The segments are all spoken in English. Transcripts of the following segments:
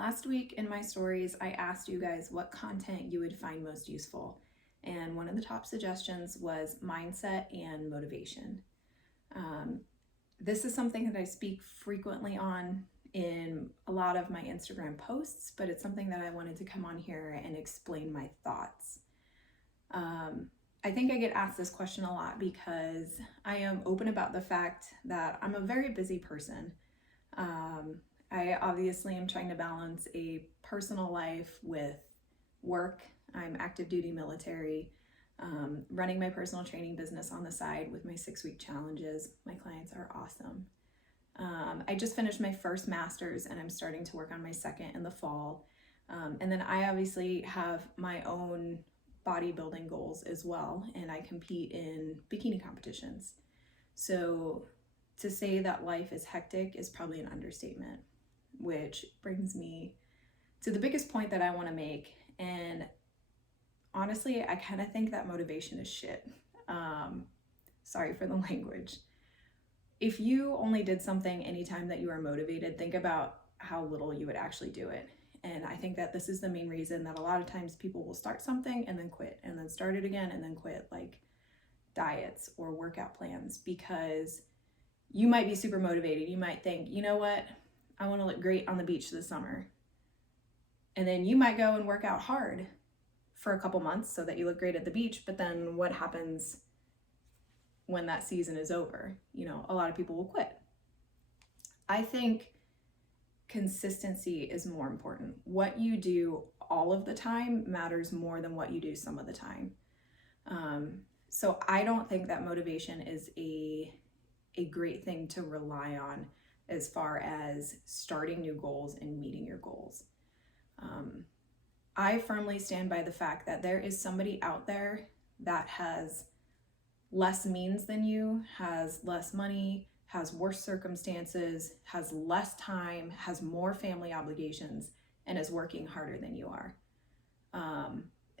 Last week in my stories, I asked you guys what content you would find most useful. And one of the top suggestions was mindset and motivation. This is something that I speak frequently on in a lot of my Instagram posts, but it's something that I wanted to come on here and explain my thoughts. I think I get asked this question a lot because I am open about the fact that I'm a very busy person. I obviously am trying to balance a personal life with work. I'm active duty military, running my personal training business on the side with my 6-week challenges. My clients are awesome. I just finished my first master's and I'm starting to work on my second in the fall. And then I obviously have my own bodybuilding goals as well, and I compete in bikini competitions. So to say that life is hectic is probably an understatement, which brings me to the biggest point that I want to make. And honestly, I kind of think that motivation is shit. Sorry for the language. If you only did something anytime that you were motivated, think about how little you would actually do it. And I think that this is the main reason that a lot of times people will start something and then quit, and then start it again and then quit, like diets or workout plans, because you might be super motivated. You might think, you know what, I want to look great on the beach this summer. And then you might go and work out hard for a couple months so that you look great at the beach. But then what happens when that season is over? You know, a lot of people will quit. I think consistency is more important. What you do all of the time matters more than what you do some of the time. So I don't think that motivation is a great thing to rely on as far as starting new goals and meeting your goals. I firmly stand by the fact that there is somebody out there that has less means than you, has less money, has worse circumstances, has less time, has more family obligations, and is working harder than you are.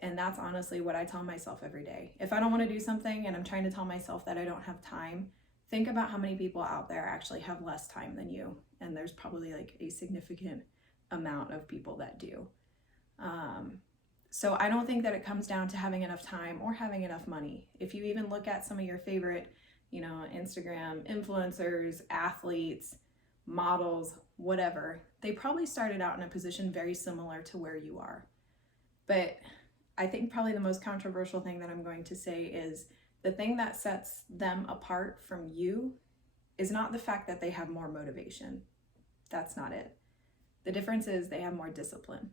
And that's honestly what I tell myself every day. If I don't want to do something and I'm trying to tell myself that I don't have time, think about how many people out there actually have less time than you. And there's probably like a significant amount of people that do. So I don't think that it comes down to having enough time or having enough money. If you even look at some of your favorite, Instagram influencers, athletes, models, whatever, they probably started out in a position very similar to where you are. But I think probably the most controversial thing that I'm going to say is the thing that sets them apart from you is not the fact that they have more motivation. That's not it. The difference is they have more discipline.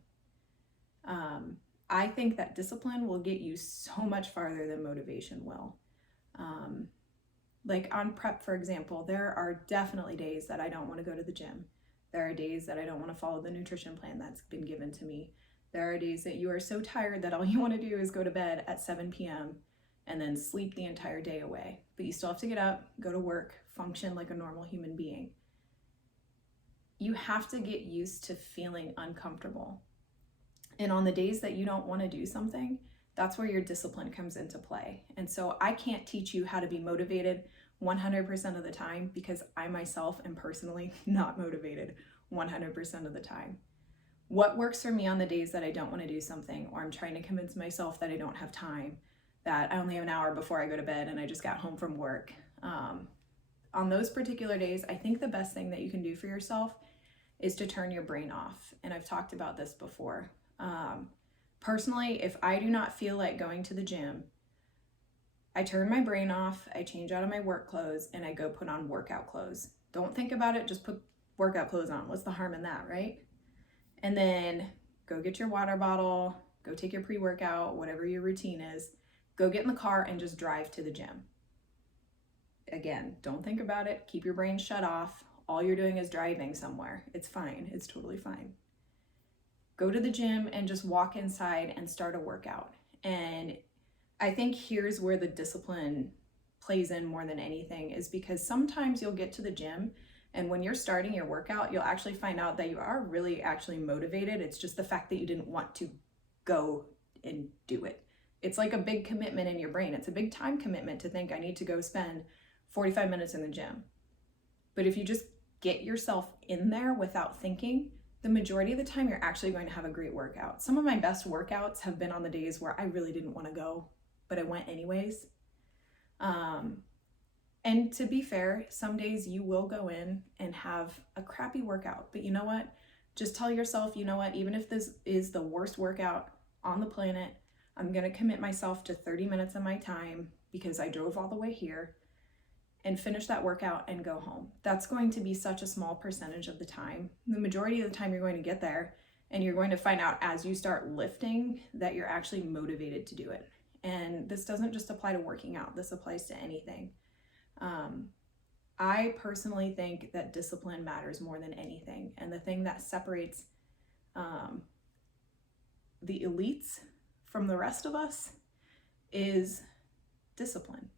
I think that discipline will get you so much farther than motivation will. Like on prep, for example, there are definitely days that I don't want to go to the gym. There are days that I don't want to follow the nutrition plan that's been given to me. There are days that you are so tired that all you want to do is go to bed at 7 p.m. and then sleep the entire day away. But you still have to get up, go to work, function like a normal human being. You have to get used to feeling uncomfortable. And on the days that you don't want to do something, that's where your discipline comes into play. And so I can't teach you how to be motivated 100% of the time, because I myself am personally not motivated 100% of the time. What works for me on the days that I don't want to do something, or I'm trying to convince myself that I don't have time, that I only have an hour before I go to bed and I just got home from work. On those particular days, I think the best thing that you can do for yourself is to turn your brain off. And I've talked about this before. Personally, if I do not feel like going to the gym, I turn my brain off, I change out of my work clothes, and I go put on workout clothes. Don't think about it, just put workout clothes on. What's the harm in that, right? And then go get your water bottle, go take your pre-workout, whatever your routine is, go get in the car and just drive to the gym. Again, don't think about it, keep your brain shut off. All you're doing is driving somewhere. It's fine, it's totally fine. Go to the gym and just walk inside and start a workout. And I think here's where the discipline plays in more than anything, is because sometimes you'll get to the gym and when you're starting your workout, you'll actually find out that you are really actually motivated. It's just the fact that you didn't want to go and do it. It's like a big commitment in your brain. It's a big time commitment to think I need to go spend 45 minutes in the gym. But if you just get yourself in there without thinking, the majority of the time you're actually going to have a great workout. Some of my best workouts have been on the days where I really didn't want to go, but I went anyways. And to be fair, some days you will go in and have a crappy workout, but you know what? Just tell yourself, you know what, even if this is the worst workout on the planet, I'm going to commit myself to 30 minutes of my time because I drove all the way here, and finish that workout and go home. That's going to be such a small percentage of the time. The majority of the time you're going to get there, and you're going to find out as you start lifting that you're actually motivated to do it. And this doesn't just apply to working out, this applies to anything. I personally think that discipline matters more than anything. And the thing that separates the elites from the rest of us is discipline.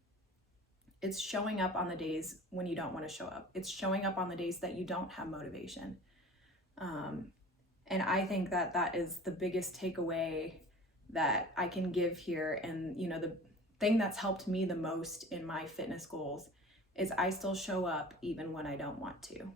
It's showing up on the days when you don't want to show up. It's showing up on the days that you don't have motivation. And I think that that is the biggest takeaway that I can give here. And, you know, the thing that's helped me the most in my fitness goals is I still show up even when I don't want to.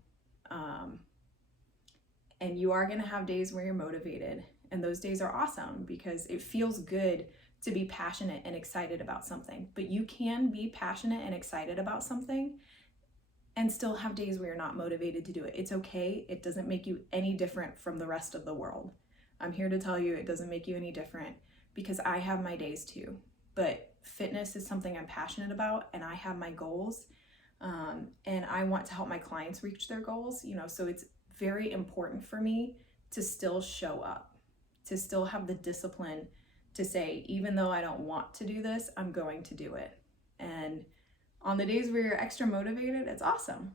And you are going to have days where you're motivated, and those days are awesome because it feels good to be passionate and excited about something. But you can be passionate and excited about something and still have days where you're not motivated to do it. It's okay. It doesn't make you any different from the rest of the world. I'm here to tell you it doesn't make you any different, because I have my days too. But fitness is something I'm passionate about, and I have my goals, and I want to help my clients reach their goals, you know, so it's very important for me to still show up, to still have the discipline to say, even though I don't want to do this, I'm going to do it. And on the days where you're extra motivated, it's awesome.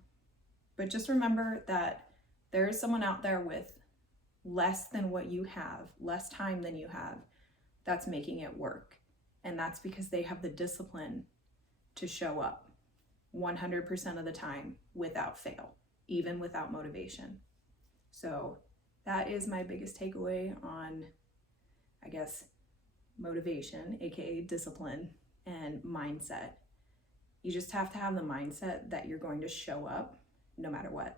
But just remember that there is someone out there with less than what you have, less time than you have, that's making it work. And that's because they have the discipline to show up 100% of the time without fail, even without motivation. So that is my biggest takeaway on, I guess, motivation, aka discipline, and mindset. You just have to have the mindset that you're going to show up no matter what.